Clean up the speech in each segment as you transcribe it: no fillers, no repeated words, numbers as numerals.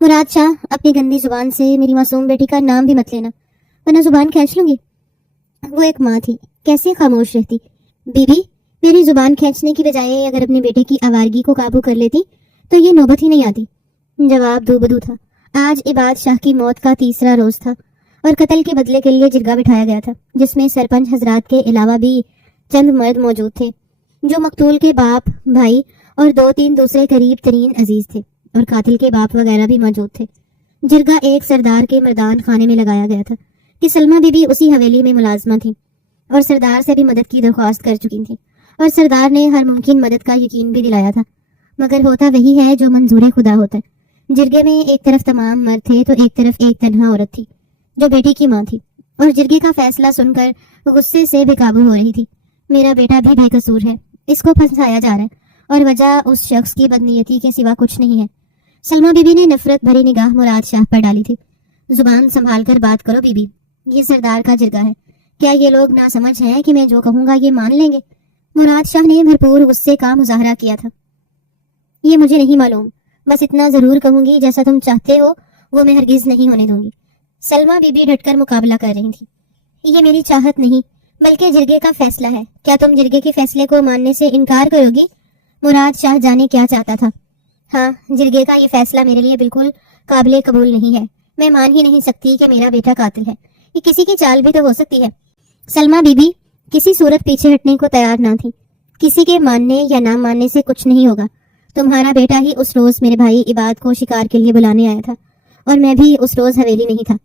مراد شاہ، اپنی گندی زبان سے میری معصوم بیٹی کا نام بھی مت لینا ورنہ زبان کھینچ لوں گی۔ وہ ایک ماں تھی، کیسے خاموش رہتی؟ بی بی، میری زبان کھینچنے کی بجائے اگر اپنی بیٹے کی آوارگی کو قابو کر لیتی تو یہ نوبت ہی نہیں آتی۔ جواب دو بدو تھا۔ آج عباد شاہ کی موت کا تیسرا روز تھا اور قتل کے بدلے کے لیے جرگہ بٹھایا گیا تھا، جس میں سرپنچ حضرات کے علاوہ بھی چند مرد موجود تھے جو مقتول کے باپ، بھائی اور 2-3 دوسرے قریب ترین عزیز تھے، اور قاتل کے باپ وغیرہ بھی موجود تھے۔ جرگہ ایک سردار کے مردان خانے میں لگایا گیا تھا کہ سلمہ بی بی اسی حویلی میں ملازمہ تھی اور سردار سے بھی مدد کی درخواست کر چکی تھی، اور سردار نے ہر ممکن مدد کا یقین بھی دلایا تھا، مگر ہوتا وہی ہے جو منظور خدا ہوتا ہے۔ جرگے میں ایک طرف تمام مرد تھے تو ایک طرف ایک تنہا عورت تھی جو بیٹی کی ماں تھی، اور جرگے کا فیصلہ سن کر غصے سے بے قابو ہو رہی تھی۔ میرا بیٹا بھی بے قصور ہے، اس کو پھنسایا جا رہا ہے، اور وجہ اس شخص کی بدنیتی کے سوا کچھ نہیں ہے۔ سلمہ بی بی نے نفرت بھری نگاہ مراد شاہ پر ڈالی تھی۔ زبان سنبھال کر بات کرو بی بی، یہ سردار کا جرگہ ہے، کیا یہ لوگ نہ سمجھ ہیں کہ میں جو کہوں گا یہ مان لیں گے؟ مراد شاہ نے بھرپور غصے کا مظاہرہ کیا تھا۔ یہ مجھے نہیں معلوم، بس اتنا ضرور کہوں گی جیسا تم چاہتے ہو وہ میں ہرگز نہیں ہونے دوں گی۔ سلمہ بی بی ڈٹ کر مقابلہ کر رہی تھی۔ یہ میری چاہت نہیں بلکہ جرگے کا فیصلہ ہے، کیا تم جرگے کے فیصلے کو ماننے سے انکار کرو گی؟ مراد شاہ جانے کیا چاہتا تھا۔ ہاں، جرگے کا یہ فیصلہ میرے لیے بالکل قابل قبول نہیں ہے، میں مان ہی نہیں سکتی کہ میرا بیٹا قاتل ہے، یہ کسی کی چال بھی تو ہو سکتی ہے۔ سلمہ بی بی کسی صورت پیچھے ہٹنے کو تیار نہ تھی۔ کسی کے ماننے یا نہ ماننے سے کچھ نہیں ہوگا، تمہارا بیٹا ہی اس روز میرے بھائی عباد کو شکار کے لیے بلانے آیا تھا، اور میں بھی اس روز حویلی نہیں تھا۔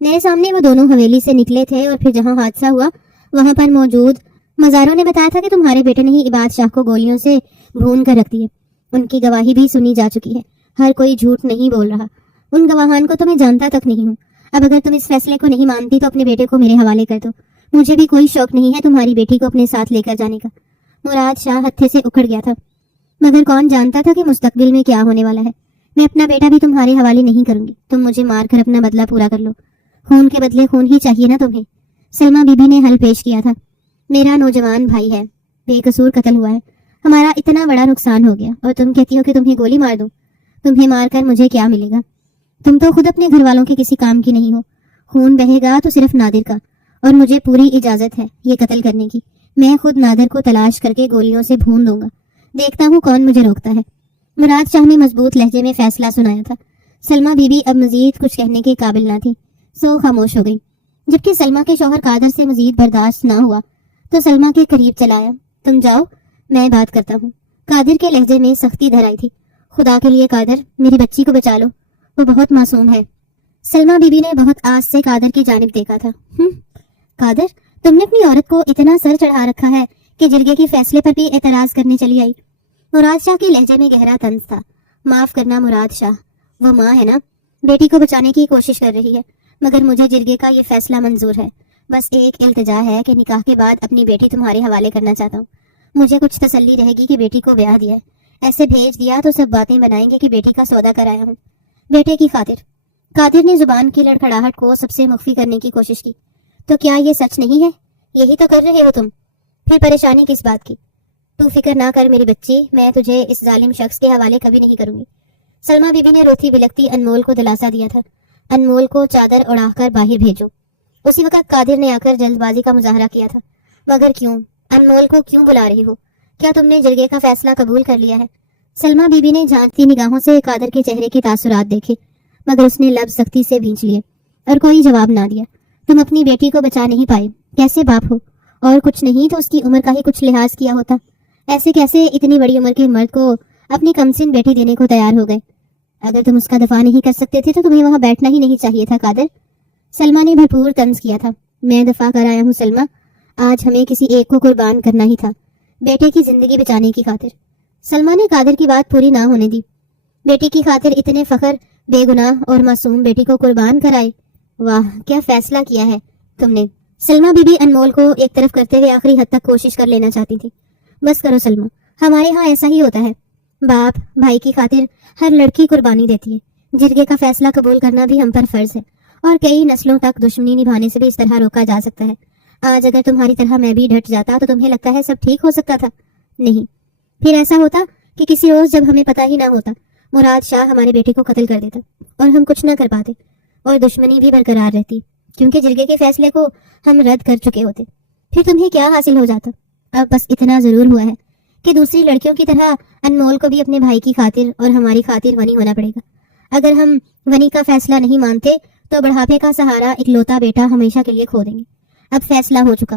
میرے سامنے وہ دونوں حویلی سے نکلے تھے، اور پھر جہاں حادثہ ہوا وہاں پر موجود مزاروں نے بتایا تھا کہ تمہارے بیٹے نے ہی عباد شاہ کو گولیوں سے بھون کر رکھ دیے۔ ان کی گواہی بھی سنی جا چکی ہے، ہر کوئی جھوٹ نہیں بول رہا۔ ان گواہان کو تو میں جانتا تک نہیں ہوں۔ اب اگر تم اس فیصلے کو نہیں مانتی تو اپنے بیٹے کو میرے حوالے کر دو، مجھے بھی کوئی شوق نہیں ہے تمہاری بیٹی کو اپنے ساتھ لے کر جانے کا۔ مراد شاہ ہتھے سے اکھڑ گیا تھا، مگر کون جانتا تھا کہ مستقبل میں کیا ہونے والا ہے۔ میں اپنا بیٹا بھی تمہارے حوالے نہیں کروں گی، تم مجھے مار کر اپنا بدلہ پورا کر لو، خون کے بدلے خون ہی چاہیے نا تمہیں۔ سلمہ بی بی نے حل پیش کیا تھا۔ میرا نوجوان بھائی ہے، بے قصور قتل ہوا ہے، ہمارا اتنا بڑا نقصان ہو گیا، اور تم کہتی ہو کہ تمہیں گولی مار دوں؟ تمہیں مار کر مجھے کیا ملے گا؟ تم تو خود اپنے گھر والوں کے کسی کام کی نہیں ہو۔ خون بہے گا تو صرف نادر کا، اور مجھے پوری اجازت ہے یہ قتل کرنے کی۔ میں خود نادر کو تلاش کر کے گولیوں سے بھون دوں گا، دیکھتا ہوں کون مجھے روکتا ہے۔ مراد شاہ نے مضبوط لہجے میں فیصلہ سنایا تھا۔ سلمہ بی بی اب مزید کچھ کہنے کے قابل نہ تھی، سو خاموش ہو گئی۔ جبکہ سلمہ کے شوہر قادر سے مزید برداشت نہ ہوا تو سلمہ کے قریب چلا آیا۔ تم جاؤ، میں بات کرتا ہوں۔ قادر کے لہجے میں سختی دھر آئی تھی۔ خدا کے لیے قادر، میری بچی کو بچا لو، وہ بہت معصوم ہے۔ سلمہ بی بی نے بہت آس سے قادر کی جانب دیکھا تھا۔ قادر، تم نے اپنی عورت کو اتنا سر چڑھا رکھا ہے کہ جرگے کے فیصلے پر بھی اعتراض کرنے چلی آئی۔ مراد شاہ کے لہجے میں گہرا طنز تھا۔ معاف کرنا مراد شاہ، وہ ماں ہے نا، بیٹی کو بچانے کی کوشش کر رہی ہے، مگر مجھے جرگے کا یہ فیصلہ منظور ہے۔ بس ایک التجا ہے کہ نکاح کے بعد اپنی بیٹی تمہارے حوالے کرنا چاہتا ہوں۔ مجھے کچھ تسلی رہے گی کہ بیٹی کو بیاہ دیا ہے، ایسے بھیج دیا تو سب باتیں بنائیں گے کہ بیٹی کا سودا کرایا ہوں، بیٹے کی خاطر۔ قادر نے زبان کی لڑکھڑاہٹ کو سب سے مخفی کرنے کی کوشش کی۔ تو کیا یہ سچ نہیں ہے؟ یہی تو کر رہے ہو تم، پھر پریشانی کس بات کی؟ تو فکر نہ کر میری بچی، میں تجھے اس ظالم شخص کے حوالے کبھی نہیں کروں گی۔ سلمہ بی بی نے روتی بلکتی انمول کو دلاسا دیا تھا۔ انمول کو چادر اڑا کر باہر بھیجو۔ اسی وقت قادر نے آ کر جلد بازی کا مظاہرہ کیا تھا۔ مگر کیوں؟ انمول کو کیوں بلا رہی ہو؟ کیا تم نے جرگے کا فیصلہ قبول کر لیا ہے؟ سلمہ بی بی نے جھانکتی نگاہوں سے قادر کے چہرے کے تاثرات دیکھے، مگر اس نے لب سختی سے بھینچ لیے اور کوئی جواب نہ دیا۔ تم اپنی بیٹی کو بچا نہیں پائے، کیسے باپ ہو؟ اور کچھ نہیں تو اس کی عمر کا ہی کچھ لحاظ کیا ہوتا؟ ایسے کیسے اتنی بڑی عمر کے مرد کو اپنی کمسن بیٹی دینے کو تیار ہو گئے؟ اگر تم اس کا دفاع نہیں کر سکتے تھے تو تمہیں وہاں بیٹھنا ہی نہیں چاہیے تھا قادر۔ سلمہ نے بھرپور طنز کیا تھا۔ میں دفاع کر آیا ہوں سلمہ، آج ہمیں کسی ایک کو قربان کرنا ہی تھا، بیٹے کی زندگی بچانے کی خاطر۔ سلمہ نے قادر کی بات پوری نہ ہونے دی۔ بیٹی کی خاطر اتنے فخر بے گناہ اور معصوم بیٹی کو قربان کرائے، واہ کیا فیصلہ کیا ہے تم نے۔ سلمہ بی بی انمول کو ایک طرف کرتے ہوئے آخری حد تک کوشش کر لینا چاہتی تھی۔ بس کرو سلمہ، ہمارے ہاں ایسا ہی ہوتا ہے، باپ بھائی کی خاطر ہر لڑکی قربانی دیتی ہے۔ جرگے کا فیصلہ قبول کرنا بھی ہم پر فرض ہے، اور کئی نسلوں تک دشمنی نبھانے سے بھی اس طرح روکا جا سکتا ہے۔ آج اگر تمہاری طرح میں بھی ڈٹ جاتا تو تمہیں لگتا ہے سب ٹھیک ہو سکتا تھا؟ نہیں، پھر ایسا ہوتا کہ کسی روز جب ہمیں پتہ ہی نہ ہوتا مراد شاہ ہمارے بیٹے کو قتل کر دیتا اور ہم کچھ نہ کر پاتے اور دشمنی بھی برقرار رہتی، کیونکہ جرگے کے فیصلے کو ہم رد کر چکے ہوتے۔ پھر تمہیں کیا حاصل ہو جاتا؟ اب بس اتنا ضرور ہوا ہے کہ دوسری لڑکیوں کی طرح انمول کو بھی اپنے بھائی کی خاطر اور ہماری خاطر ونی ہونا پڑے گا۔ اگر ہم ونی کا فیصلہ نہیں مانتے تو بڑھاپے کا سہارا اکلوتا بیٹا ہمیشہ کے لیے کھو دیں گے۔ اب فیصلہ ہو چکا،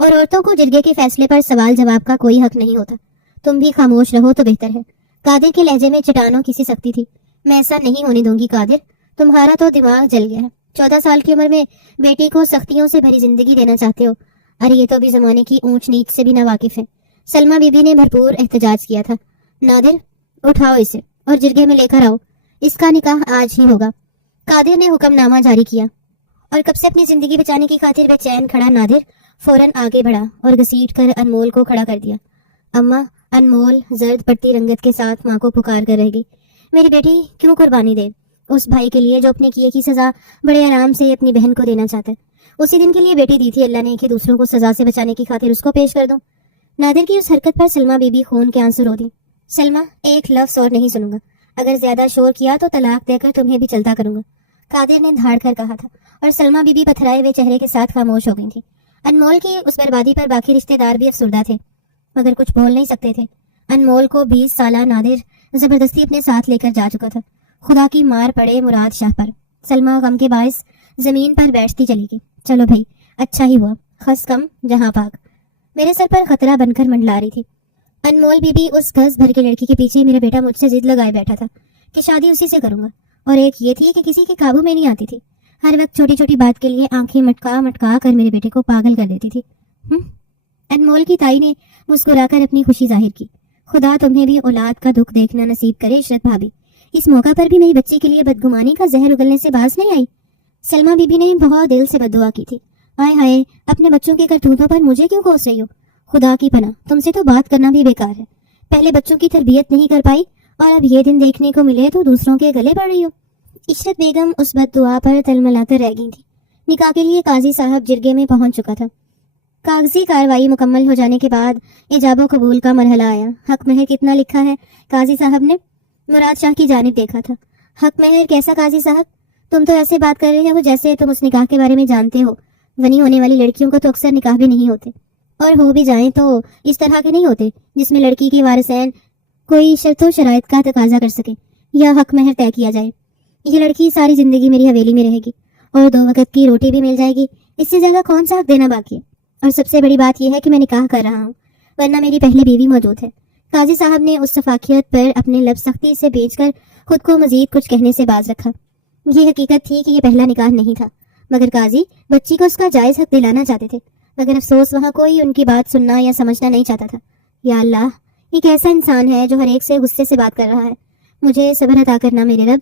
اور عورتوں کو جرگے کے فیصلے پر سوال جواب کا کوئی حق نہیں ہوتا۔ تم بھی خاموش رہو تو بہتر ہے۔ قادر کے لہجے میں چٹانوں کی سی سختی تھی۔ میں ایسا نہیں ہونے دوں گی قادر، تمہارا تو دماغ جل گیا ہے۔ 14 سال کی عمر میں بیٹی کو سختیوں سے بھری زندگی دینا چاہتے ہو؟ ارے یہ تو بھی زمانے کی اونچ نیچ سے بھی نہ واقف ہے۔ سلمہ بی بی نے بھرپور احتجاج کیا تھا۔ نادر اٹھاؤ اسے اور جرگے میں لے کر آؤ، اس کا نکاح آج ہی ہوگا۔ قادر نے حکم نامہ جاری کیا، اور کب سے اپنی زندگی بچانے کی خاطر بے چین کھڑا نادر فوراً آگے بڑھا اور گھسیٹ کر انمول کو کھڑا کر دیا۔ اماں، انمول زرد پڑتی رنگت کے ساتھ ماں کو پکار کر رہ گئی۔ میری بیٹی کیوں قربانی دے اس بھائی کے لیے جو اپنے کیے کی سزا بڑے آرام سے اپنی بہن کو دینا چاہتا ہے؟ اسی دن کے لیے بیٹی دی تھی اللہ نے کہ دوسروں کو سزا سے بچانے کی خاطر اس کو پیش کر دوں۔ نادر کی اس حرکت پر سلمہ بی بی خون کے آنسو رو دی۔ سلمہ، ایک لفظ اور نہیں سنوں گا، اگر زیادہ شور کیا تو طلاق دے کر تمہیں بھی چلتا کروں گا، قادر نے دھاڑ کر کہا تھا، اور سلمہ بی بی پتھرائے ہوئے چہرے کے ساتھ خاموش ہو گئی تھی۔ انمول کی اس بربادی پر باقی رشتہ دار بھی افسردہ تھے، مگر کچھ بول نہیں سکتے تھے۔ انمول کو 20 سالہ نادر زبردستی اپنے ساتھ لے کر جا چکا تھا۔ خدا کی مار پڑے مراد شاہ پر۔ سلمہ غم کے باعث زمین پر بیٹھتی چلی گئی۔ چلو بھائی، اچھا ہی ہوا، خس کم جہاں پاک، میرے سر پر خطرہ بن کر منڈلا رہی تھی۔ انمول بی بی اس گز بھر کے لڑکی کے پیچھے میرا بیٹا مجھ سے ضد لگائے بیٹھا تھا کہ شادی اسی سے کروں گا، اور ایک یہ تھی کہ کسی کے قابو میں نہیں آتی تھی، ہر وقت چھوٹی چھوٹی بات کے لیے آنکھیں مٹکا مٹکا کر میرے بیٹے کو پاگل کر دیتی تھی۔ انمول کی تائی نے مسکرا کر اپنی خوشی ظاہر کی۔ خدا تمہیں بھی اولاد کا دکھ دیکھنا نصیب کرے عشرت بھابی، اس موقع پر بھی میری بچی کے لیے بدگمانی کا زہر اگلنے سے باز نہیں آئی۔ سلمہ بی بی نے بہت دل سے بددعا کی تھی۔ ہائے ہائے، اپنے بچوں کے کرتوتوں پر مجھے کیوں کوس رہی ہو؟ خدا کی پناہ، تم سے تو بات کرنا بھی بیکار ہے۔ پہلے بچوں کی تربیت نہیں کر پائی اور اب یہ دن دیکھنے کو ملے تو دوسروں کے گلے پڑ رہی ہو۔ عشرت بیگم اس بددعا پر تلملا کر رہ گئی تھی۔ نکاح کے لیے قاضی صاحب جرگے میں پہنچ چکا تھا۔ کاغذی کارروائی مکمل ہو جانے کے بعد ایجاب و قبول کا مرحلہ آیا۔ حق مہر کتنا لکھا ہے؟ قاضی صاحب نے مراد شاہ کی جانب دیکھا تھا۔ حق مہر کیسا قاضی صاحب؟ تم تو ایسے بات کر رہے ہو جیسے تم اس نکاح کے بارے میں جانتے ہو۔ ونی ہونے والی لڑکیوں کو تو اکثر نکاح بھی نہیں ہوتے، اور ہو بھی جائیں تو اس طرح کے نہیں ہوتے جس میں لڑکی کے وارثین کوئی شرط و شرائط کا تقاضا کر سکے یا حق مہر طے کیا جائے۔ یہ لڑکی ساری زندگی میری حویلی میں رہے گی اور 2 وقت کی روٹی بھی مل جائے گی، اس سے زیادہ کون سا حق دینا باقی ہے؟ اور سب سے بڑی بات یہ ہے کہ میں نکاح کر رہا ہوں، ورنہ میری پہلی بیوی موجود ہے۔ قاضی صاحب نے اس شفافیت پر اپنے لب سختی سے بیچ کر خود کو مزید کچھ کہنے سے باز رکھا۔ یہ حقیقت تھی کہ یہ پہلا نکاح نہیں تھا، مگر قاضی بچی کو اس کا جائز حق دلانا چاہتے تھے، مگر افسوس وہاں کوئی ان کی بات سننا یا سمجھنا نہیں چاہتا تھا۔ یا اللہ، ایک ایسا انسان ہے جو ہر ایک سے غصے سے بات کر رہا ہے، مجھے صبر عطا کرنا میرے رب،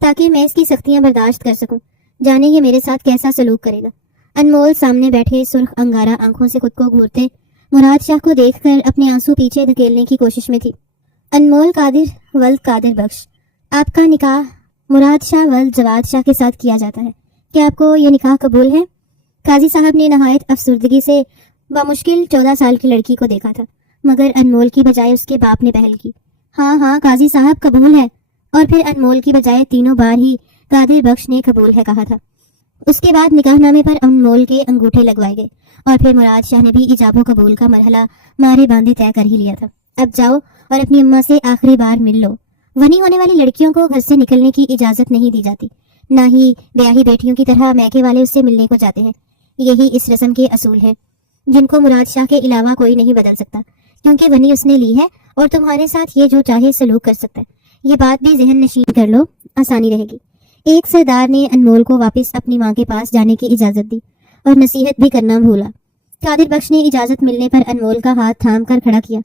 تاکہ میں اس کی سختیاں برداشت کر سکوں، جانے یہ میرے ساتھ کیسا سلوک کرے گا۔ انمول سامنے بیٹھے سرخ انگارہ آنکھوں سے خود کو گھورتے مراد شاہ کو دیکھ کر اپنے آنسو پیچھے دھکیلنے کی کوشش میں تھی۔ انمول قادر ولد قادر بخش، آپ کا نکاح مراد شاہ ولد جواد شاہ کے ساتھ کیا جاتا ہے، کیا آپ کو یہ نکاح قبول ہے؟ قاضی صاحب نے نہایت افسردگی سے بمشکل 14 سال کی لڑکی کو دیکھا تھا، مگر انمول کی بجائے اس کے باپ نے پہل کی۔ ہاں ہاں قاضی صاحب قبول ہے، اور پھر انمول کی بجائے تینوں بار ہی قادر بخش نے قبول ہے کہا تھا۔ اس کے بعد نکاح نامے پر انمول کے انگوٹھے لگوائے گئے، اور پھر مراد شاہ نے بھی ایجاب و قبول کا مرحلہ مارے باندھے طے کر ہی لیا تھا۔ اب جاؤ اور اپنی اماں سے آخری بار مل لو۔ ونی ہونے والی لڑکیوں کو گھر سے نکلنے کی اجازت نہیں دی جاتی، نہ ہی بیاہی بیٹیوں کی طرح میکے والے اس سے ملنے کو جاتے ہیں۔ یہی اس رسم کے اصول ہیں جن کو مراد شاہ کے علاوہ کوئی نہیں بدل سکتا، کیونکہ ونی اس نے لی ہے اور تمہارے ساتھ یہ جو چاہے سلوک کر سکتا ہے۔ یہ بات بھی ذہن نشین کر لو، آسانی رہے گی۔ ایک سردار نے انمول کو واپس اپنی ماں کے پاس جانے کی اجازت دی اور نصیحت بھی کرنا بھولا۔ قادر بخش نے اجازت ملنے پر انمول کا ہاتھ تھام کر کھڑا کیا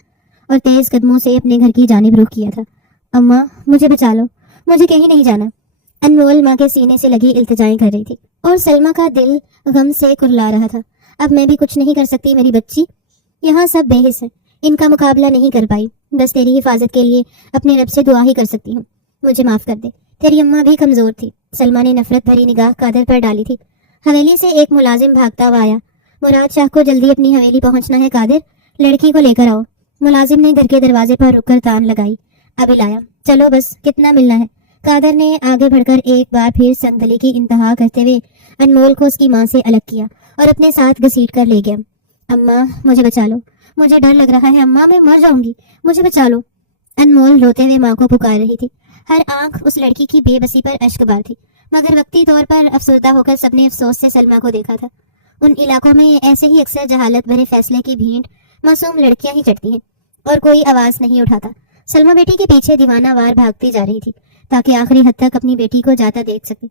اور تیز قدموں سے اپنے گھر کی جانب رخ کیا تھا۔ اماں، مجھے بچا لو، مجھے کہیں نہیں جانا۔ انمول ماں کے سینے سے لگی التجائیں کر رہی تھی اور سلمہ کا دل غم سے کرلا رہا تھا۔ اب میں بھی کچھ نہیں کر سکتی میری بچی، یہاں سب بے حس ہیں، ان کا مقابلہ نہیں کر پائی، بس تیری حفاظت کے لیے اپنے رب سے دعا ہی کر سکتی ہوں، مجھے معاف کر دے، تیری اماں بھی کمزور تھی۔ سلمہ نے نفرت بھری نگاہ قادر پر ڈالی تھی۔ حویلی سے ایک ملازم بھاگتا ہوا آیا۔ مراد شاہ کو جلدی اپنی حویلی پہنچنا ہے قادر، لڑکی کو لے کر آؤ۔ ملازم نے گھر کے دروازے پر رک کر تان لگائی۔ ابھی لایا، چلو بس کتنا ملنا ہے؟ قادر نے آگے بڑھ کر ایک بار پھر سنگدلی کی انتہا کرتے ہوئے انمول کو اس کی ماں سے الگ کیا اور اپنے ساتھ گھسیٹ کر لے گیا۔ اماں مجھے بچا لو، مجھے ڈر لگ رہا ہے اماں، میں مر جاؤں گی، مجھے بچا لو۔ انمول روتے ہوئے ماں کو پکار رہی تھی۔ ہر آنکھ اس لڑکی کی بے بسی پر اشک بار تھی، مگر وقتی طور پر افسردہ ہو کر سب نے افسوس سے سلمیٰ کو دیکھا تھا۔ ان علاقوں میں ایسے ہی اکثر جہالت بھرے فیصلے کی بھینٹ معصوم لڑکیاں ہی چڑھتی ہیں اور کوئی آواز نہیں اٹھاتا۔ سلمیٰ بیٹی کے پیچھے دیوانہ وار بھاگتی جا رہی تھی تاکہ آخری حد تک اپنی بیٹی کو جاتا دیکھ سکے۔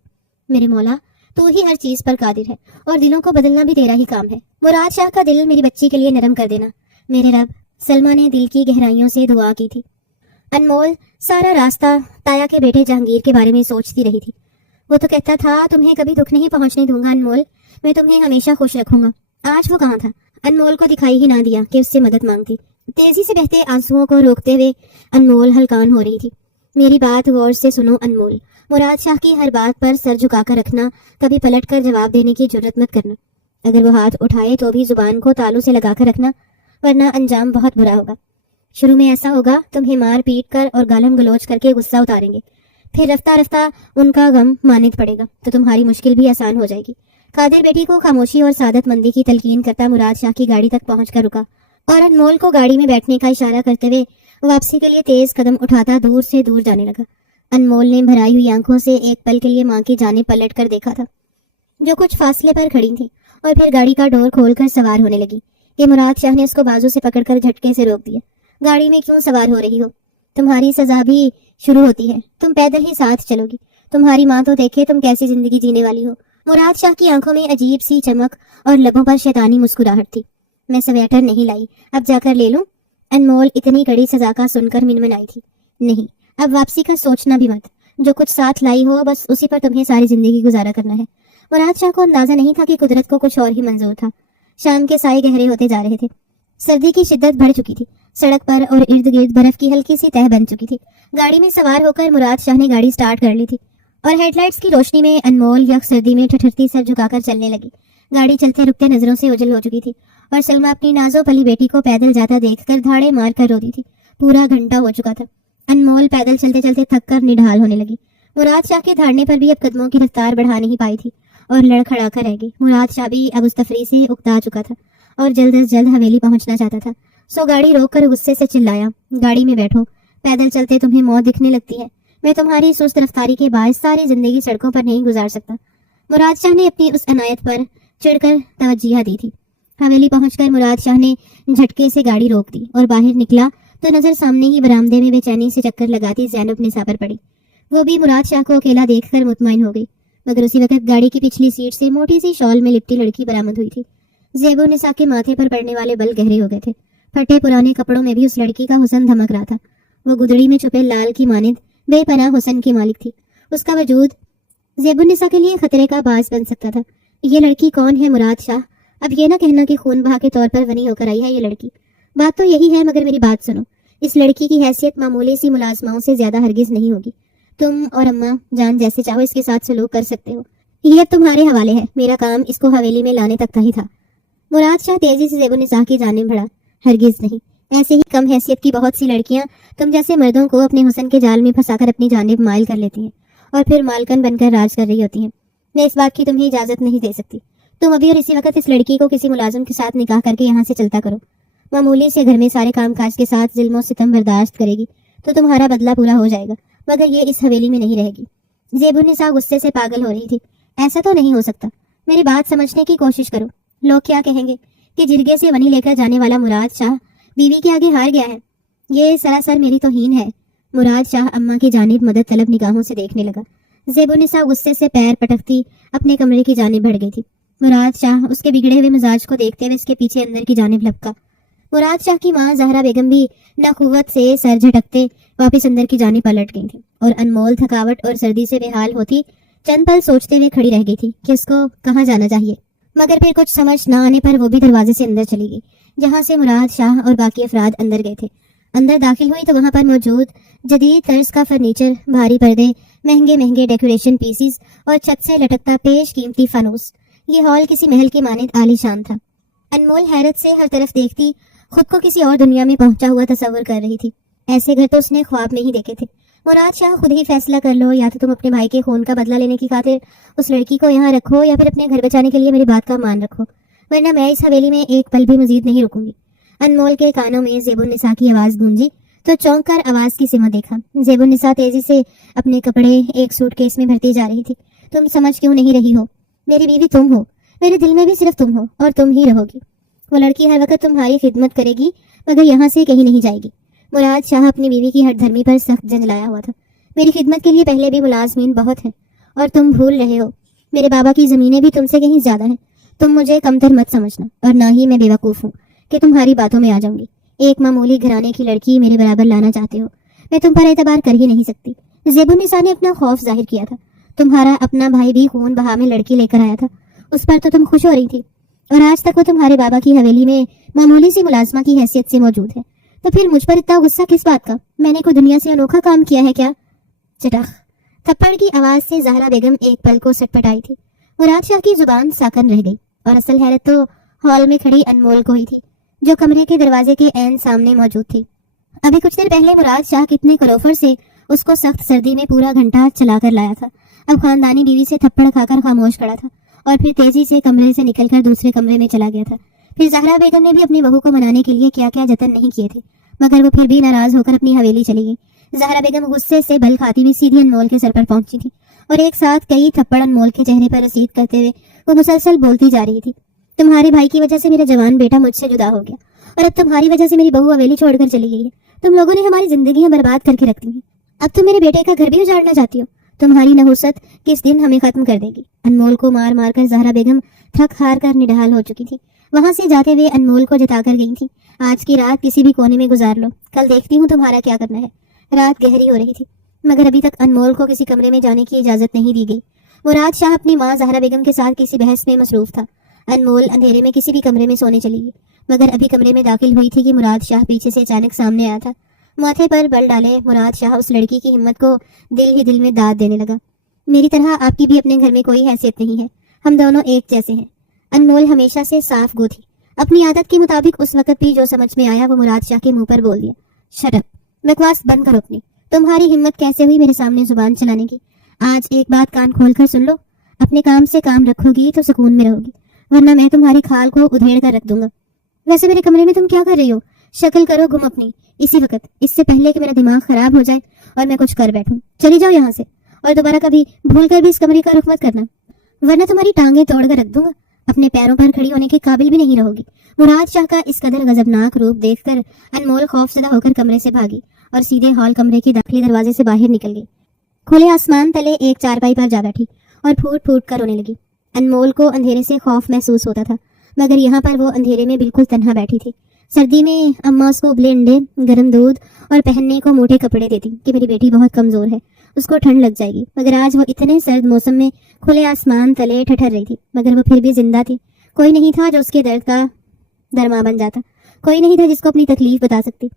میرے مولا، تو ہی ہر چیز پر قادر ہے اور دلوں کو بدلنا بھی تیرا ہی کام ہے۔ مراد شاہ کا دل میری بچی کے لیے نرم کر دینا میرے رب، سلمیٰ نے دل کی گہرائیوں سے دعا کی تھی۔ انمول سارا راستہ تایا کے بیٹے جہانگیر کے بارے میں سوچتی رہی تھی۔ وہ تو کہتا تھا تمہیں کبھی دکھ نہیں پہنچنے دوں گا انمول، میں تمہیں ہمیشہ خوش رکھوں گا۔ آج وہ کہاں تھا؟ انمول کو دکھائی ہی نہ دیا کہ اس سے مدد مانگتی۔ تیزی سے بہتے آنسوؤں کو روکتے ہوئے انمول ہلکان ہو رہی تھی۔ میری بات غور سے سنو انمول، مراد شاہ کی ہر بات پر سر جھکا کر رکھنا، کبھی پلٹ کر جواب دینے کی جرت مت کرنا۔ اگر وہ ہاتھ اٹھائے تو بھی زبان کو تالو سے لگا کر رکھنا، ورنہ انجام بہت برا ہوگا۔ شروع میں ایسا ہوگا تمہیں مار پیٹ کر اور گالم گلوچ کر کے غصہ اتاریں گے، پھر رفتہ رفتہ ان کا غم مانند پڑے گا تو تمہاری مشکل بھی آسان ہو جائے گی۔ قادر بیٹی کو خاموشی اور سعادت مندی کی تلقین کرتا مراد شاہ کی گاڑی تک پہنچ کر رکا اور انمول کو گاڑی میں بیٹھنے کا اشارہ کرتے ہوئے واپسی کے لیے تیز قدم اٹھاتا دور سے دور جانے لگا۔ انمول نے بھرائی ہوئی آنکھوں سے ایک پل کے لیے ماں کی جانب پلٹ کر دیکھا تھا، جو کچھ فاصلے پر کھڑی تھی، اور پھر گاڑی کا ڈور کھول کر سوار ہونے لگی کہ مراد شاہ نے اس کو بازو سے پکڑ کر جھٹکے سے روک دیا۔ گاڑی میں کیوں سوار ہو رہی ہو؟ تمہاری سزا بھی شروع ہوتی ہے، تم پیدل ہی ساتھ چلو گی۔ تمہاری ماں تو دیکھے تم کیسی زندگی جینے والی ہو۔ مراد شاہ کی آنکھوں میں عجیب سی چمک اور لبوں پر شیطانی مسکراہٹ تھی۔ میں سویٹر نہیں لائی، اب جا کر لے لوں؟ انمول اتنی کڑی سزا کا سن کر منمنائی تھی۔ نہیں، اب واپسی کا سوچنا بھی مت، جو کچھ ساتھ لائی ہو بس اسی پر تمہیں ساری زندگی گزارا کرنا ہے۔ مراد شاہ کو اندازہ نہیں تھا کہ قدرت کو کچھ اور ہی منظور تھا۔ شام کے سائے گہرے ہوتے جا رہے تھے، سردی کی شدت بڑھ چکی تھی، سڑک پر اور ارد گرد برف کی ہلکی سی تہ بن چکی تھی۔ گاڑی میں سوار ہو کر مراد شاہ نے گاڑی سٹارٹ کر لی تھی اور ہیڈ لائٹس کی روشنی میں انمول یک سردی میں ٹھٹھرتی سر جھکا کر چلنے لگی۔ گاڑی چلتے رکتے نظروں سے اوجھل ہو چکی تھی اور سلمیٰ اپنی نازو پلی بیٹی کو پیدل جاتا دیکھ کر دھاڑے مار کر روتی تھی۔ پورا گھنٹہ ہو چکا تھا۔ انمول پیدل چلتے چلتے تھک کر نڈھال ہونے لگی۔ مراد شاہ کے دھاڑنے پر بھی اب قدموں کی رفتار بڑھا نہیں پائی تھی اور لڑکھڑا کر رہ گئی۔ مراد شاہ بھی اب اس تفریح سے اکتا چکا تھا اور جلد از جلد حویلی پہنچنا چاہتا تھا، سو گاڑی روک کر غصے سے چلایا، گاڑی میں بیٹھو، پیدل چلتے تمہیں موت دکھنے لگتی ہے، میں تمہاری سست رفتاری کے باعث ساری زندگی سڑکوں پر نہیں گزار سکتا۔ مراد شاہ نے اپنی اس عنایت پر چڑھ کر توجیہ دی تھی۔ حویلی پہنچ کر مراد شاہ نے جھٹکے سے گاڑی روک دی اور باہر نکلا تو نظر سامنے ہی برآمدے میں بے چینی سے چکر لگاتی زینب نساء پر پڑی۔ وہ بھی مراد شاہ کو اکیلا دیکھ کر مطمئن ہو گئی، مگر اسی وقت گاڑی کی پچھلی سیٹ سے موٹی سی شال میں لپٹی لڑکی برآمد ہوئی تھی۔ زیب النساء کے ماتھے پر پڑنے والے بل گہرے ہو گئے تھے، پھٹے پرانے کپڑوں میں بھی اس لڑکی کا حسن دھمک رہا تھا۔ وہ گدڑی میں چھپے لال کی مانند بے پناہ حسن کی مالک تھی۔ اس کا وجود زیب النساء کے لیے خطرے کا باعث بن سکتا تھا۔ یہ لڑکی کون ہے مراد شاہ؟ اب یہ نہ کہنا کہ خون بہا کے طور پر غنی ہو کر آئی ہے یہ لڑکی۔ بات تو یہی ہے، مگر میری بات سنو، اس لڑکی کی حیثیت معمولی سی ملازماؤں سے زیادہ ہرگز نہیں ہوگی۔ تم اور اماں جان جیسے چاہو اس کے ساتھ سلوک کر سکتے ہو، یہ اب تمہارے حوالے ہے، میرا کام اس کو حویلی میں لانے تک کا ہی تھا۔ مراد شاہ تیزی سے زیب النساء کی جانب بڑھا۔ ہرگز نہیں، ایسے ہی کم حیثیت کی بہت سی لڑکیاں تم جیسے مردوں کو اپنے حسن کے جال میں پھنسا کر اپنی جانب مائل کر لیتی ہیں اور پھر مالکن بن کر راج کر رہی ہوتی ہیں۔ میں اس بات کی تمہیں اجازت نہیں دے سکتی۔ تم ابھی اور اسی وقت اس لڑکی کو کسی ملازم کے ساتھ نکاح کر کے یہاں سے چلتا کرو۔ معمولی سے گھر میں سارے کام کاج کے ساتھ ظلم و ستم برداشت کرے گی تو تمہارا بدلہ پورا ہو جائے گا، مگر یہ اس حویلی میں نہیں رہے گی۔ زیب النساء غصے سے پاگل ہو رہی تھی۔ ایسا تو نہیں ہو سکتا، میری بات سمجھنے کی کوشش کرو۔ لوگ کیا کہیں گے کہ جرگے سے ونی لے کر جانے والا مراد شاہ بیوی کے آگے ہار گیا ہے؟ یہ سراسر میری توہین ہے۔ مراد شاہ اماں کی جانب مدد طلب نگاہوں سے دیکھنے لگا۔ زیب النساء غصے سے پیر پٹکتی اپنے کمرے کی جانب بڑھ گئی تھی۔ مراد شاہ اس کے بگڑے ہوئے مزاج کو دیکھتے ہوئے اس کے پیچھے اندر کی جانب لپکا۔ مراد شاہ کی ماں زہرا بیگم بھی ناقوت سے سر جھٹکتے واپس اندر کی جانب پلٹ گئی تھی اور انمول تھکاوٹ اور سردی سے بے حال ہوتی چند پل سوچتے ہوئے کھڑی رہ گئی تھی کہ اس کو کہاں جانا چاہیے، مگر پھر کچھ سمجھ نہ آنے پر وہ بھی دروازے سے اندر چلی گئی جہاں سے مراد شاہ اور باقی افراد اندر گئے تھے۔ اندر داخل ہوئی تو وہاں پر موجود جدید طرز کا فرنیچر، بھاری پردے، مہنگے مہنگے ڈیکوریشن پیسز اور چھت سے لٹکتا پیش قیمتی فانوس، یہ ہال کسی محل کی مانند عالی شان تھا۔ انمول حیرت سے ہر طرف دیکھتی خود کو کسی اور دنیا میں پہنچا ہوا تصور کر رہی تھی۔ ایسے گھر تو اس نے خواب میں ہی دیکھے تھے۔ مراد شاہ خود ہی فیصلہ کر لو، یا تو تم اپنے بھائی کے خون کا بدلہ لینے کی خاطر اس لڑکی کو یہاں رکھو، یا پھر اپنے گھر بچانے کے لیے میری بات کا مان رکھو، ورنہ میں اس حویلی میں ایک پل بھی مزید نہیں رکوں گی۔ انمول کے کانوں میں زیب النساء کی آواز گونجی تو چونک کر آواز کی سمت دیکھا۔ زیب النساء تیزی سے اپنے کپڑے ایک سوٹ کیس میں بھرتی جا رہی تھی۔ تم سمجھ کیوں نہیں رہی ہو؟ میری بیوی تم ہو، میرے دل میں بھی صرف تم ہو، اور تم ہی رہو گی۔ وہ لڑکی ہر وقت تمہاری خدمت کرے گی، مگر یہاں سے کہیں نہیں جائے گی۔ مراد شاہ اپنی بیوی کی ہٹ دھرمی پر سخت جنجلایا ہوا تھا۔ میری خدمت کے لیے پہلے بھی ملازمین بہت ہیں، اور تم بھول رہے ہو میرے بابا کی زمینیں بھی تم سے کہیں زیادہ ہیں۔ تم مجھے کمتر مت سمجھنا، اور نہ ہی میں بے وقوف ہوں کہ تمہاری باتوں میں آ جاؤں گی۔ ایک معمولی گھرانے کی لڑکی میرے برابر لانا چاہتے ہو، میں تم پر اعتبار کر ہی نہیں سکتی۔ زیب النساء نے اپنا خوف ظاہر کیا تھا۔ تمہارا اپنا بھائی بھی خون بہا میں لڑکی لے کر آیا تھا، اس پر تو تم خوش ہو رہی تھی، اور آج تک وہ تمہارے بابا کی حویلی میں معمولی سی ملازمہ کی حیثیت سے موجود ہے، تو پھر مجھ پر اتنا غصہ کس بات کا؟ میں نے کوئی دنیا سے انوکھا کام کیا ہے کیا؟ چٹاخ! تھپڑ کی آواز سے زہرا بیگم ایک پل کو سٹ پٹائی تھی۔ مراد شاہ کی زبان ساکن رہ گئی، اور اصل حیرت تو ہال میں کھڑی انمول کو ہی تھی، جو کمرے کے دروازے کے عین سامنے موجود تھی۔ ابھی کچھ دیر پہلے مراد شاہ کتنے کلوفر سے اس کو سخت سردی میں پورا گھنٹہ چلا کر لایا تھا، اب خاندانی بیوی سے تھپڑ کھا کر خاموش کھڑا تھا، اور پھر تیزی سے کمرے سے نکل کر دوسرے کمرے میں چلا گیا تھا۔ پھر زہرا بیگم نے بھی اپنی بہو کو منانے کے لیے کیا کیا جتن نہیں کیے تھے، مگر وہ پھر بھی ناراض ہو کر اپنی حویلی چلی گئی۔ زہرا بیگم غصے سے بل کھاتی ہوئی سیدھی انمول کے سر پر پہنچی تھی، اور ایک ساتھ کئی تھپڑ انمول کے چہرے پر رسید کرتے ہوئے وہ مسلسل بولتی جا رہی تھی۔ تمہارے بھائی کی وجہ سے میرا جوان بیٹا مجھ سے جدا ہو گیا، اور اب تمہاری وجہ سے میری بہو حویلی چھوڑ کر چلی گئی ہے۔ تم لوگوں نے ہماری زندگیاں برباد کر کے رکھ دی ہیں، اب تم میرے بیٹے کا گھر بھی اجاڑنا چاہتی ہو۔ تمہاری نحوست کس دن ہمیں ختم کر دے گی؟ انمول کو مار مار کر زہرا بیگم تھک ہار کر نڈھال ہو چکی تھی۔ وہاں سے جاتے ہوئے انمول کو جتا کر گئی تھی، آج کی رات کسی بھی کونے میں گزار لو، کل دیکھتی ہوں تمہارا کیا کرنا ہے۔ رات گہری ہو رہی تھی، مگر ابھی تک انمول کو کسی کمرے میں جانے کی اجازت نہیں دی گئی۔ مراد شاہ اپنی ماں زہرا بیگم کے ساتھ کسی بحث میں مصروف تھا۔ انمول اندھیرے میں کسی بھی کمرے میں سونے چلی گئی، مگر ابھی کمرے میں داخل ہوئی تھی کہ مراد شاہ پیچھے سے اچانک سامنے آیا تھا۔ ماتھے پر بل ڈالے مراد شاہ اس لڑکی کی ہمت کو دل ہی دل میں داد دینے لگا۔ میری طرح آپ کی بھی اپنے گھر میں کوئی حیثیت نہیں ہے، ہم دونوں ایک جیسے ہیں۔ انمول ہمیشہ سے صاف گو تھی، اپنی عادت کے مطابق اس وقت بھی جو سمجھ میں آیا وہ مراد شاہ کے منہ پر بول دیا۔ Shut up! بکواس بند کرو اپنی۔ تمہاری ہمت کیسے ہوئی میرے سامنے زبان چلانے کی؟ آج ایک بات کان کھول کر سن لو، اپنے کام سے کام رکھو گی تو سکون میں رہو گی، ورنہ میں تمہاری کھال کو ادھیڑ کر رکھ دوں گا۔ ویسے میرے کمرے میں تم کیا کر رہی ہو؟ شکل کرو گم اپنی اسی وقت، اس سے پہلے کہ میرا دماغ خراب ہو جائے اور میں کچھ کر بیٹھوں۔ چلی جاؤ یہاں سے، اور دوبارہ کبھی بھول کر بھی اس کمرے کا رخ مت کرنا، ورنہ تمہاری ٹانگیں توڑ کر رکھ دوں گا، اپنے پیروں پر کھڑی ہونے کے قابل بھی نہیں رہو گی۔ مراد شاہ کا اس قدر غضبناک روپ دیکھ کر انمول خوف زدہ ہو کر کمرے سے بھاگی اور سیدھے ہال کمرے کے داخلی دروازے سے باہر نکل گئی۔ کھلے آسمان تلے ایک چارپائی پر جا بیٹھی اور پھوٹ پھوٹ کر رونے لگی۔ انمول کو اندھیرے سے خوف محسوس ہوتا تھا، مگر یہاں پر وہ اندھیرے میں بالکل تنہا بیٹھی تھی۔ سردی میں اماں اس کو ابلے انڈے، گرم دودھ اور پہننے کو موٹے کپڑے دیتی کہ میری بیٹی بہت کمزور ہے، اس کو ٹھنڈ لگ جائے گی، مگر آج وہ اتنے سرد موسم میں کھلے آسمان تلے ٹھٹر رہی تھی، مگر وہ پھر بھی زندہ تھی۔ کوئی نہیں تھا جو اس کے درد کا درما بن جاتا، کوئی نہیں تھا جس کو اپنی تکلیف بتا سکتی۔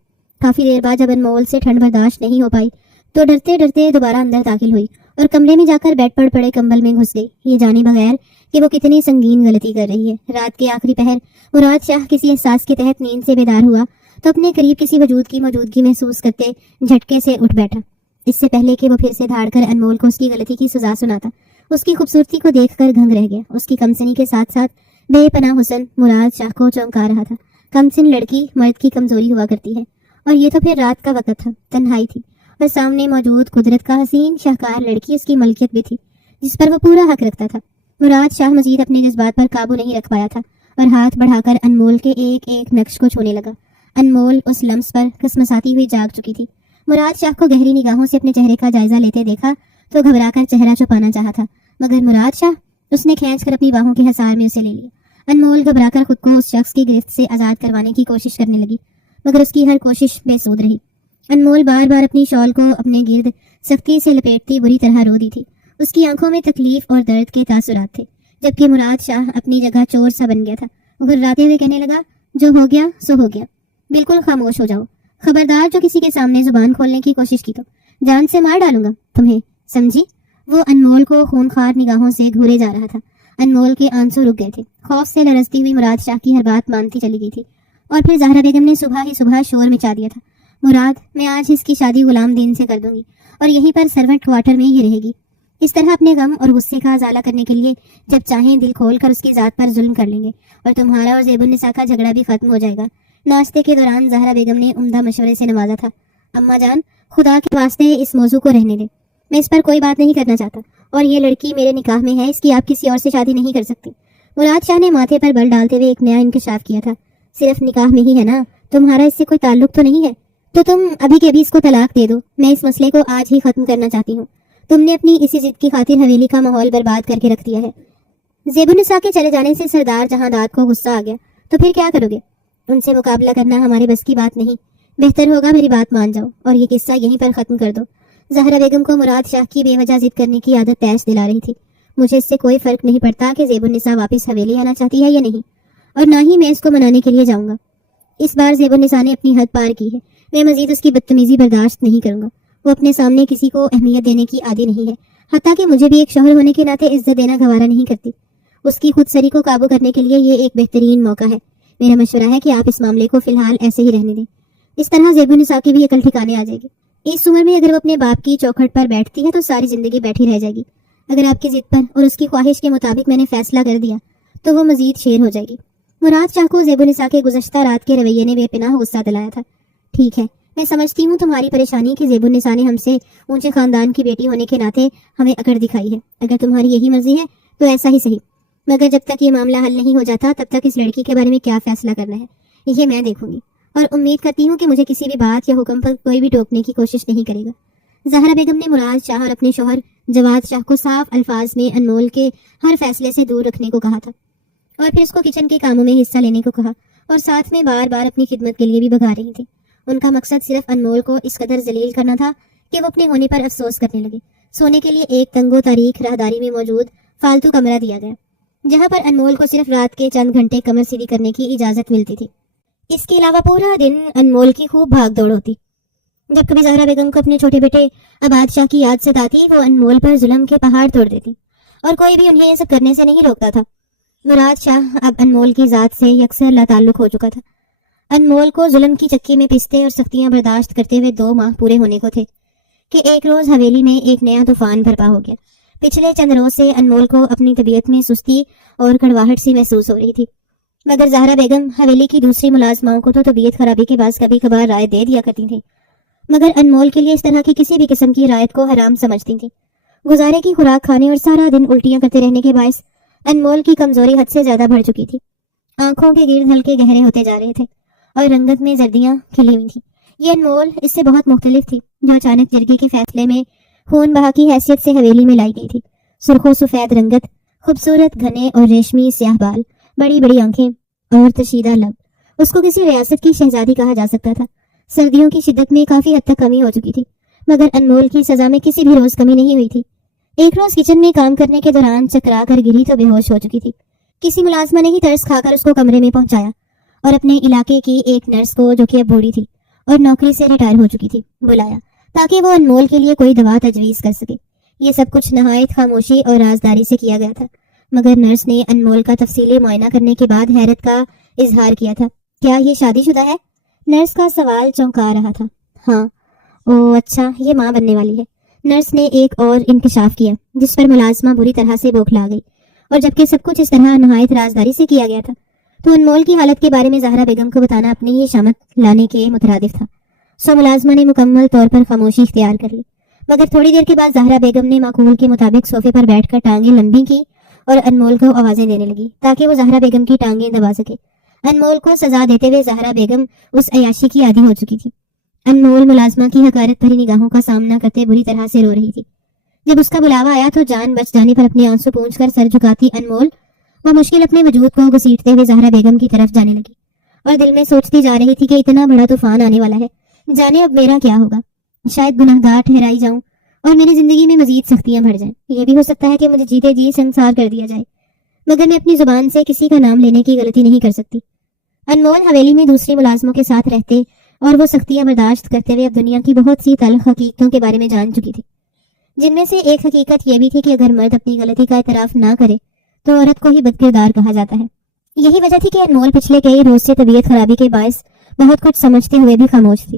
کافی دیر بعد جب انمول سے ٹھنڈ برداشت نہیں ہو پائی تو ڈرتے ڈرتے دوبارہ اندر داخل ہوئی اور کمرے میں جا کر بیڈ پر پڑے کمبل میں گھس گئی، یہ جانے بغیر کہ وہ کتنی سنگین غلطی کر رہی ہے۔ رات کے آخری پہر مراد شاہ کسی احساس کے تحت نیند سے بیدار ہوا تو اپنے قریب کسی وجود کی موجودگی محسوس کرتے جھٹکے سے اٹھ بیٹھا، اس سے پہلے کہ وہ پھر سے دھاڑ کر انمول کو اس کی غلطی کی سزا سناتا۔ اس کی خوبصورتی کو دیکھ کر دھنگ رہ گیا، اس کی کمسنی کے ساتھ ساتھ بے پناہ حسن مراد شاہ کو چونکا رہا تھا۔ کمسن لڑکی مرد کی کمزوری ہوا کرتی ہے، اور یہ تو پھر رات کا وقت تھا، تنہائی تھی، اور سامنے موجود قدرت کا حسین شاہکار لڑکی اس کی ملکیت بھی تھی جس پر وہ پورا حق رکھتا تھا۔ مراد شاہ مزید اپنے جذبات پر قابو نہیں رکھ پایا تھا اور ہاتھ بڑھا کر انمول کے ایک ایک نقش کو چھونے لگا۔ انمول اس لمس پر کسمساتی ہوئی جاگ چکی تھی۔ مراد شاہ کو گہری نگاہوں سے اپنے چہرے کا جائزہ لیتے دیکھا تو گھبرا کر چہرہ چھپانا چاہا تھا، مگر مراد شاہ اس نے کھینچ کر اپنی باہوں کے حصار میں اسے لے لیا۔ انمول گھبرا کر خود کو اس شخص کی گرفت سے آزاد کروانے کی کوشش کرنے لگی، مگر اس کی ہر کوشش بے سود رہی۔ انمول بار بار اپنی شال کو اپنے گرد سختی سے لپیٹتی بری طرح رو دی تھی۔ اس کی آنکھوں میں تکلیف اور درد کے تاثرات تھے، جبکہ مراد شاہ اپنی جگہ چور سا بن گیا تھا۔ وہ گھراتے ہوئے کہنے لگا، جو ہو گیا سو ہو گیا، بالکل خاموش ہو جاؤ، خبردار جو کسی کے سامنے زبان کھولنے کی کوشش کی تو جان سے مار ڈالوں گا تمہیں، سمجھی؟ وہ انمول کو خونخوار نگاہوں سے گھورے جا رہا تھا۔ انمول کے آنسو رک گئے تھے، خوف سے لرزتی ہوئی مراد شاہ کی ہر بات مانتی چلی گئی تھی، اور پھر زہرا بیگم نے صبح ہی صبح شور مچا دیا تھا۔ مراد، میں آج اس کی شادی غلام دین سے کر دوں گی اور یہیں پر سرونٹ کوارٹر میں ہی رہے گی۔ اس طرح اپنے غم اور غصے کا ازالہ کرنے کے لیے جب چاہیں دل کھول کر اس کی ذات پر ظلم کر لیں گے اور تمہارا اور زیب النساء کا جھگڑا بھی ختم ہو جائے گا۔ ناشتے کے دوران زہرا بیگم نے عمدہ مشورے سے نوازا تھا۔ اماں جان، خدا کے واسطے اس موضوع کو رہنے دیں، میں اس پر کوئی بات نہیں کرنا چاہتا، اور یہ لڑکی میرے نکاح میں ہے، اس کی آپ کسی اور سے شادی نہیں کر سکتے۔ مراد شاہ نے ماتھے پر بل ڈالتے ہوئے ایک نیا انکشاف کیا تھا۔ صرف نکاح میں ہی ہے نا، تمہارا اس سے کوئی تعلق تو نہیں ہے؟ تو تم ابھی کے ابھی اس کو طلاق دے دو، میں اس مسئلے کو آج ہی ختم کرنا چاہتی ہوں۔ تم نے اپنی اسی ضد کی خاطر حویلی کا ماحول برباد کر کے رکھ دیا ہے۔ زیب النساء کے چلے جانے سے سردار جہاں داد کو غصہ آ گیا، تو پھر کیا کرو گے؟ ان سے مقابلہ کرنا ہمارے بس کی بات نہیں، بہتر ہوگا میری بات مان جاؤ اور یہ قصہ یہیں پر ختم کر دو۔ زہرا بیگم کو مراد شاہ کی بے وجہ ضد کرنے کی عادت پیش دلا رہی تھی۔ مجھے اس سے کوئی فرق نہیں پڑتا کہ زیب النساء واپس حویلی آنا چاہتی ہے یا نہیں، اور نہ ہی میں اس کو منانے کے لیے جاؤں گا۔ اس بار زیب النساء نے اپنی حد پار کی ہے، میں مزید اس کی بدتمیزی برداشت نہیں کروں گا۔ وہ اپنے سامنے کسی کو اہمیت دینے کی عادی نہیں ہے، حتیٰ کہ مجھے بھی ایک شوہر ہونے کے ناطے عزت دینا گوارا نہیں کرتی۔ اس کی خود سری کو قابو کرنے کے لیے یہ ایک بہترین موقع ہے۔ میرا مشورہ ہے کہ آپ اس معاملے کو فی الحال ایسے ہی رہنے دیں، اس طرح زیب النساء کی بھی عقل ٹھکانے آ جائے گی۔ اس عمر میں اگر وہ اپنے باپ کی چوکھٹ پر بیٹھتی ہے تو ساری زندگی بیٹھی رہ جائے گی۔ اگر آپ کی ضد پر اور اس کی خواہش کے مطابق میں نے فیصلہ کر دیا تو وہ مزید شیر ہو جائے گی۔ مراد شاہ کو زیب النساء کے گزشتہ رات کے رویے نے بے پناہ غصہ دلایا تھا۔ ٹھیک ہے، میں سمجھتی ہوں تمہاری پریشانی کہ زیب النساء نے ہم سے اونچے خاندان کی بیٹی ہونے کے ناطے ہمیں اکڑ دکھائی ہے۔ اگر تمہاری یہی مرضی ہے تو ایسا ہی صحیح، مگر جب تک یہ معاملہ حل نہیں ہو جاتا تب تک اس لڑکی کے بارے میں کیا فیصلہ کرنا ہے یہ میں دیکھوں گی، اور امید کرتی ہوں کہ مجھے کسی بھی بات یا حکم پر کوئی بھی ٹوکنے کی کوشش نہیں کرے گا۔ زہرا بیگم نے مراد شاہ اور اپنے شوہر جواد شاہ کو صاف الفاظ میں انمول کے ہر فیصلے سے دور رکھنے کو کہا تھا، اور پھر اس کو کچن کے کاموں میں حصہ لینے کو کہا، اور ساتھ میں بار بار اپنی خدمت کے لیے بھی بھگا رہی تھی۔ ان کا مقصد صرف انمول کو اس قدر ذلیل کرنا تھا کہ وہ اپنے ہونے پر افسوس کرنے لگے۔ سونے کے لیے ایک تنگ و تاریک راہداری میں موجود فالتو کمرہ دیا گیا، جہاں پر انمول کو صرف رات کے چند گھنٹے کمر سیدھی کرنے کی اجازت ملتی تھی۔ اس کے علاوہ پورا دن انمول کی خوب بھاگ دوڑ ہوتی۔ جب کبھی زہرا بیگم کو اپنے چھوٹے بیٹے عباد شاہ کی یاد ستاتی وہ انمول پر ظلم کے پہاڑ توڑ دیتی، اور کوئی بھی انہیں یہ سب کرنے سے نہیں روکتا تھا۔ مراد شاہ اب انمول کی ذات سے یکسر لا تعلق ہو چکا تھا۔ انمول کو ظلم کی چکی میں پستے اور سختیاں برداشت کرتے ہوئے 2 ماہ پورے ہونے کو تھے کہ ایک روز حویلی میں ایک نیا طوفان برپا ہو گیا۔ پچھلے چند روز سے انمول کو اپنی طبیعت میں سستی اور کڑواہٹ سی محسوس ہو رہی تھی، مگر زہرا بیگم حویلی کی دوسری ملازماؤں کو تو طبیعت خرابی کے بعد کبھی کبھار رائے دے دیا کرتی تھیں، مگر انمول کے لیے اس طرح کی کسی بھی قسم کی رعایت کو حرام سمجھتی تھیں۔ گزارے کی خوراک کھانے اور سارا دن الٹیاں کرتے رہنے کے باعث انمول کی کمزوری حد سے زیادہ بڑھ چکی تھی۔ آنکھوں کے گرد ہلکے گہرے ہوتے جا رہے تھے اور رنگت میں زردیاں کھلی ہوئی تھیں۔ یہ انمول اس سے بہت مختلف تھی جو اچانک جرگے کے فیصلے میں خون بہا کی حیثیت سے حویلی میں لائی گئی تھی۔ سرخ و سفید رنگت، خوبصورت گھنے اور ریشمی سیاہ بال، بڑی بڑی آنکھیں اور تشیدہ لب، اس کو کسی ریاست کی شہزادی کہا جا سکتا تھا۔ سردیوں کی شدت میں کافی حد تک کمی ہو چکی تھی، مگر انمول کی سزا میں کسی بھی روز کمی نہیں ہوئی تھی۔ ایک روز کچن میں کام کرنے کے دوران چکرا کر گری تو بے ہوش ہو چکی تھی۔ کسی ملازمہ نے ہی ترس کھا کر اس کو کمرے میں پہنچایا اور اپنے علاقے کی ایک نرس کو جو کہ اب بوڑھی تھی اور نوکری سے ریٹائر ہو چکی تھی بلایا تاکہ وہ انمول کے لیے کوئی دوا تجویز کر سکے۔ یہ سب کچھ نہایت خاموشی اور رازداری سے کیا گیا تھا، مگر نرس نے انمول کا تفصیلی معائنہ کرنے کے بعد حیرت کا اظہار کیا تھا۔ کیا یہ شادی شدہ ہے؟ نرس کا سوال چونکا رہا تھا۔ ہاں۔ او اچھا، یہ ماں بننے والی ہے۔ نرس نے ایک اور انکشاف کیا جس پر ملازمہ بری طرح سے بوکھلا گئی، اور جبکہ سب کچھ اس طرح نہایت رازداری سے کیا گیا تھا تو انمول کی حالت کے بارے میں زہرا بیگم کو بتانا اپنی ہی شامت لانے کے مترادف تھا۔ سو ملازمہ نے مکمل طور پر خاموشی اختیار کر لی، مگر تھوڑی دیر کے بعد زہرا بیگم نے معقول کے مطابق صوفے پر بیٹھ کر ٹانگیں لمبی کی اور انمول کو آوازیں دینے لگی تاکہ وہ زہرا بیگم کی ٹانگیں دبا سکے۔ انمول کو سزا دیتے ہوئے زہرا بیگم اس عیاشی کی عادی ہو چکی تھی۔ انمول ملازمہ کی حقارت بھری نگاہوں کا سامنا کرتے بری طرح سے رو رہی تھی۔ جب اس کا بلاوا آیا تو جان بچ جانے پر اپنے آنسو پونچھ کر سر جھکاتی انمول وہ مشکل اپنے وجود کو گھسیٹتے ہوئے زہرا بیگم کی طرف جانے لگی، اور دل میں سوچتی جا رہی تھی کہ اتنا بڑا طوفان آنے والا ہے، جانے اب میرا کیا ہوگا۔ شاید گنہگار ٹھہرائی جاؤں اور میری زندگی میں مزید سختیاں بڑھ جائیں۔ یہ بھی ہو سکتا ہے کہ مجھے جیتے جی سنسار کر دیا جائے، مگر میں اپنی زبان سے کسی کا نام لینے کی غلطی نہیں کر سکتی۔ انمول حویلی میں دوسری ملازموں کے ساتھ رہتے اور وہ سختیاں برداشت کرتے ہوئے اب دنیا کی بہت سی تلخ حقیقتوں کے بارے میں جان چکی تھی، جن میں سے ایک حقیقت یہ بھی تھی کہ اگر مرد اپنی غلطی کا اعتراف نہ کرے تو عورت کو ہی بدکردار کہا جاتا ہے۔ یہی وجہ تھی کہ انمول پچھلے کئی روز سے طبیعت خرابی کے باعث بہت کچھ سمجھتے ہوئے بھی خاموش تھی،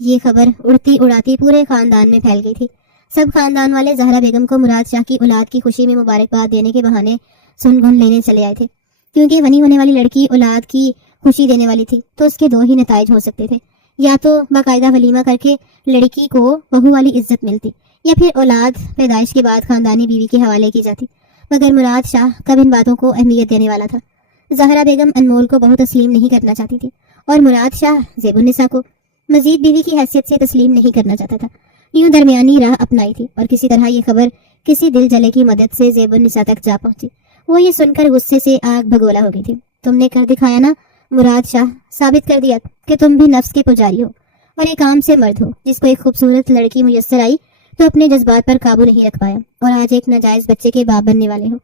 یہ خبر اڑتی اڑاتی پورے خاندان میں پھیل گئی تھی۔ سب خاندان والے زہرا بیگم کو مراد شاہ کی اولاد کی خوشی میں مبارکباد دینے کے بہانے سن گن لینے چلے آئے تھے، کیونکہ بنی ہونے والی لڑکی اولاد کی خوشی دینے والی تھی تو اس کے دو ہی نتائج ہو سکتے تھے، یا تو باقاعدہ ولیمہ کر کے لڑکی کو بہو والی عزت ملتی، یا پھر اولاد پیدائش کے بعد خاندانی بیوی کے حوالے کی جاتی۔ مگر مراد شاہ کب ان باتوں کو اہمیت دینے والا تھا؟ زہرا بیگم انمول کو بہو تسلیم نہیں کرنا چاہتی تھی، اور مراد شاہ زیب النساء کو مزید بیوی کی حیثیت سے تسلیم نہیں کرنا چاہتا تھا۔ یوں درمیانی راہ اپنائی تھی، اور کسی طرح یہ خبر کسی دل جلے کی مدد سے زیب النساء تک جا پہنچی۔ وہ یہ سن کر غصے سے آگ بھگولا ہو گئی تھی۔ تم نے کر دکھایا نا مراد شاہ، ثابت کر دیا کہ تم بھی نفس کے پجاری ہو اور ایک عام سے مرد ہو جس کو ایک خوبصورت لڑکی میسر آئی تو اپنے جذبات پر قابو نہیں رکھ پایا، اور آج ایک ناجائز بچے کے باپ بننے والے ہو۔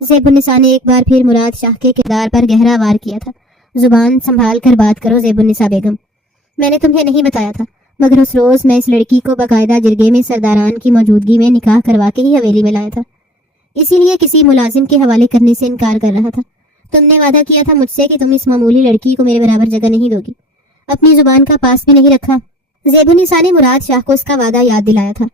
زیب النساء نے ایک بار پھر مراد شاہ کے کردار پر گہرا وار کیا تھا۔ زبان سنبھال کر بات کرو زیب النساء بیگم، میں نے تمہیں نہیں بتایا تھا، مگر اس روز میں اس لڑکی کو باقاعدہ جرگے میں سرداران کی موجودگی میں نکاح کروا کے ہی حویلی میں لایا تھا، اسی لیے کسی ملازم کے حوالے کرنے سے انکار کر رہا تھا۔ تم نے وعدہ کیا تھا مجھ سے کہ تم اس معمولی لڑکی کو میرے برابر جگہ نہیں دو گی، اپنی زبان کا پاس بھی نہیں رکھا۔ زیب النساء نے مراد شاہ کو اس کا وعدہ یاد دلایا تھا۔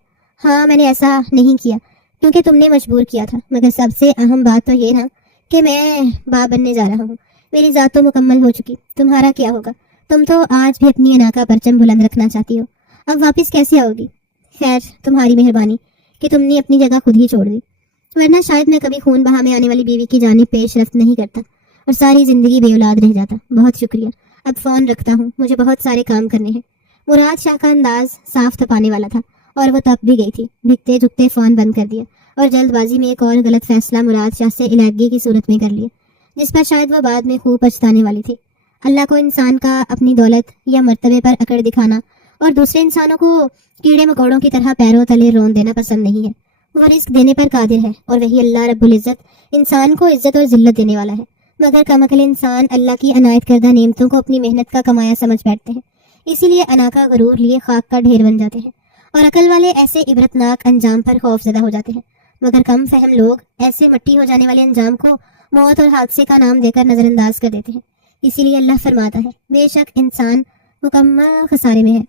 ہاں، میں نے ایسا نہیں کیا کیونکہ تم نے مجبور کیا تھا، مگر سب سے اہم بات تو یہ نا کہ میں باپ بننے جا رہا ہوں، میری ذات تو مکمل ہو چکی، تمہارا کیا ہوگا؟ تم تو آج بھی اپنی انا کا پرچم بلند رکھنا چاہتی ہو، اب واپس کیسے آؤ گی؟ خیر، تمہاری مہربانی کہ تم نے اپنی جگہ خود ہی چھوڑ دی، ورنہ شاید میں کبھی خون بہا میں آنے والی بیوی کی جانب پیش رفت نہیں کرتا اور ساری زندگی بے اولاد رہ جاتا۔ بہت شکریہ، اب فون رکھتا ہوں، مجھے بہت سارے کام کرنے ہیں۔ مراد شاہ کا انداز صاف تپانے والا تھا اور وہ تپ بھی گئی تھی۔ بھگتے جھکتے فون بند کر دیا اور جلد بازی میں ایک اور غلط فیصلہ مراد شاہ سے علیحدگی کی صورت میں کر لیا، جس پر شاید وہ بعد میں خوب پچھتانے والی تھی۔ اللہ کو انسان کا اپنی دولت یا مرتبے پر اکڑ دکھانا اور دوسرے انسانوں کو کیڑے مکوڑوں کی طرح پیروں تلے رون دینا پسند نہیں ہے۔ وہ رزق دینے پر قادر ہے، اور وہی اللہ رب العزت انسان کو عزت اور ذلت دینے والا ہے، مگر کمعقل انسان اللہ کی عنایت کردہ نعمتوں کو اپنی محنت کا کمایا سمجھ بیٹھتے ہیں، اسی لیے انا کا غرور لیے خاک کا ڈھیر بن جاتے ہیں، اور عقل والے ایسے عبرتناک انجام پر خوف زدہ ہو جاتے ہیں، مگر کم فہم لوگ ایسے مٹی ہو جانے والے انجام کو موت اور حادثے کا نام دے کر نظر انداز کر دیتے ہیں۔ اسی لیے اللہ فرماتا ہے، بے شک انسان مکمل خسارے میں ہے۔